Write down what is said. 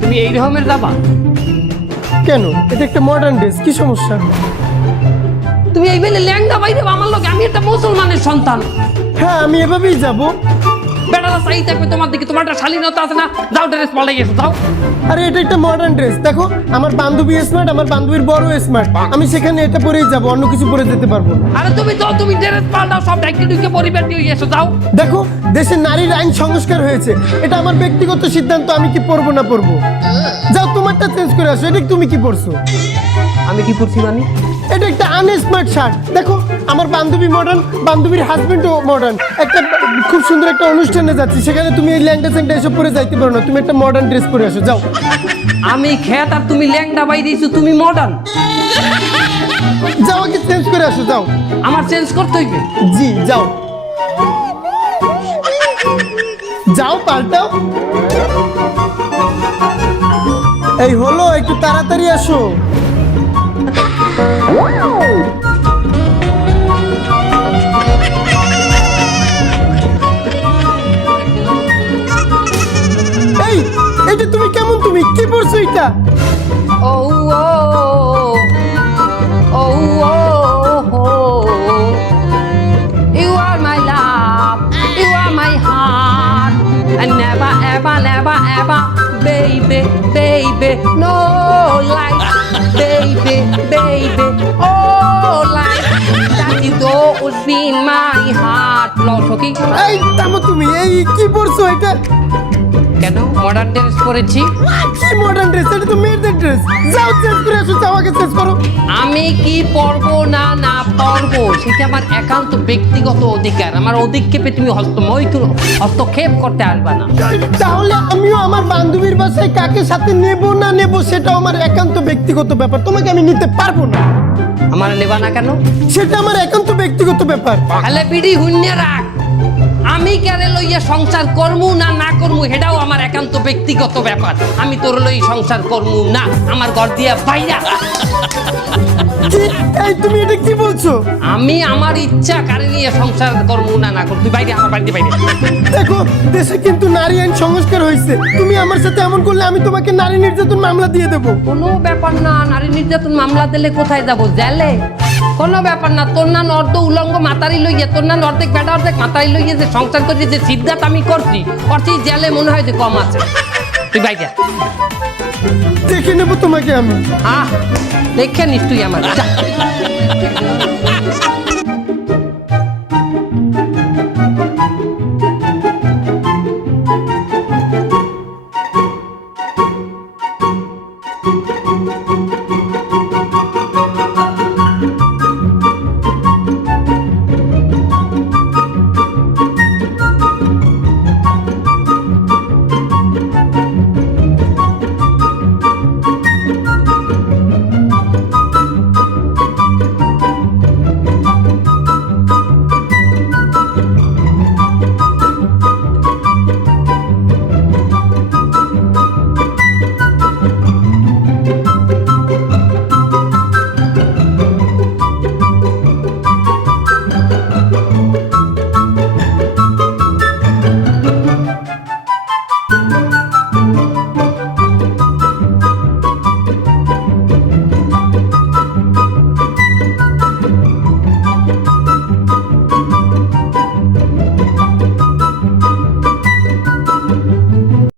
তুমি এই রকমের যাবা কেন? এটা একটা মডার্ন ড্রেস কি সমস্যা? তুমি এই বেলে ল্যাংদা বাইরে আমার লোক আমি একটা মুসলমানের সন্তান। হ্যাঁ আমি এভাবেই যাব। বেটারা চাই থাকবে তোমার দিকে তোমার একটা শালীনতা আছে না? যাও ড্রেস পাল্টে গেছো যাও। আরে এটা একটা মডার্ন ড্রেস দেখো আমার বান্ধবী স্মার্ট আমার বান্ধবীর বড় স্মার্ট আমি সেখানে এটা পরেই যাব অন্য কিছু পরে যেতে পারব না। আরে তুমি যাও তুমি ড্রেস পাল্টাও সব ডাইকে ডুকে পরিবার নিয়ে এসো যাও। দেখো দেশে নারীর আইন সংস্কার হয়েছে। এটা আমার ব্যক্তিগত সিদ্ধান্ত আমি কি পরবো না পরবো? যাও তোমারটা চেঞ্জ করে আসো এটা তুমি কি পরছো? আমি কি পড়ছি মানে? এটা একটা আনস্মার্ট শার্ট দেখো আমার বান্ধবী মডার্ন বান্ধবীর হাজবেন্ডও মডার্ন একটা খুব সুন্দর একটা অনুষ্ঠানে যাচ্ছি সেখানে তুমি এই ল্যাংটা স্যাংটা এসব পরে যাইতে পারো না। তুমি একটা মডার্ন ড্রেস পরে আসো যাও। আমি খেত আর তুমি ল্যাংদা বাই দিয়েছ তুমি মডার্ন যাও আগে চেঞ্জ করে আসো যাও। আমার চেঞ্জ করতে হইবে? জি যাও। যাও পাল্টাও। এই হলো একটু তাড়াতাড়ি আসো। এটা তুমি কেমন তুমি কি পড়ছো এটা oh oh oh O my love, you are my heart, and baby, baby, no life, baby, baby, oh life, that is always been my heart. লসকি এই থামো তুমি এই কি পড়ছো এটা? কেন? মডার্ন ড্রেস পরেছি। কি মডার্ন ড্রেস এটা তো মেয়েদের ড্রেস যাও চেঞ্জ করে আসো যাও আগে চেঞ্জ করো। আমি কি পরবো না না পরবো? সেটা আমার একান্ত ব্যক্তিগত অধিকার। আমার অধিক্ষেপে তুমি হস্ত মৈথুন হস্তক্ষেপ করতে আসবে না। তাহলে আমিও আমার বান্ধবীর বাসায় কাকে সাথে নেব না নেব ব্যক্তিগত ব্যাপার তোমাকে আমি নিতে পারব না। আমার নেবা না কেন? সেটা আমার একান্ত ব্যক্তিগত ব্যাপার। তাহলে বিড়ি শূন্য রাখ। আমি কেন লইয়া সংসার করমু না না করমু সেটাও আমার একান্ত ব্যক্তিগত ব্যাপার। আমি তোর লই সংসার করমু না আমার ঘর দিয়া বাইরা। তুমি এটা কি বলছো? আমি আমার ইচ্ছা কারে নিয়ে সংসার করমু না না তুই বাইরে আমার বাড়িতে বাইরে। দেখো দেশে কিন্তু নারী আইন সংস্কার হয়েছে তুমি আমার সাথে এমন করলে আমি তোমাকে নারী নির্যাতন মামলা দিয়ে দেবো। কোনো ব্যাপার না নারী নির্যাতন মামলা দিলে কোথায় যাব? জেলে? কোনো ব্যাপার না তোর না অর্ধ উলঙ্গ মাতারি লইয়ে তোর না অর্ধেক বেটা অর্ধেক মাতারি লইয়ে যে সংসার করে যে সিদ্ধাত আমি করছি করছি জেলে মনে হয় যে কম আছে। তুই বাইরে দেখে নেব তোমাকে আমি। আহ দেখে নিস তুই আমার। যা।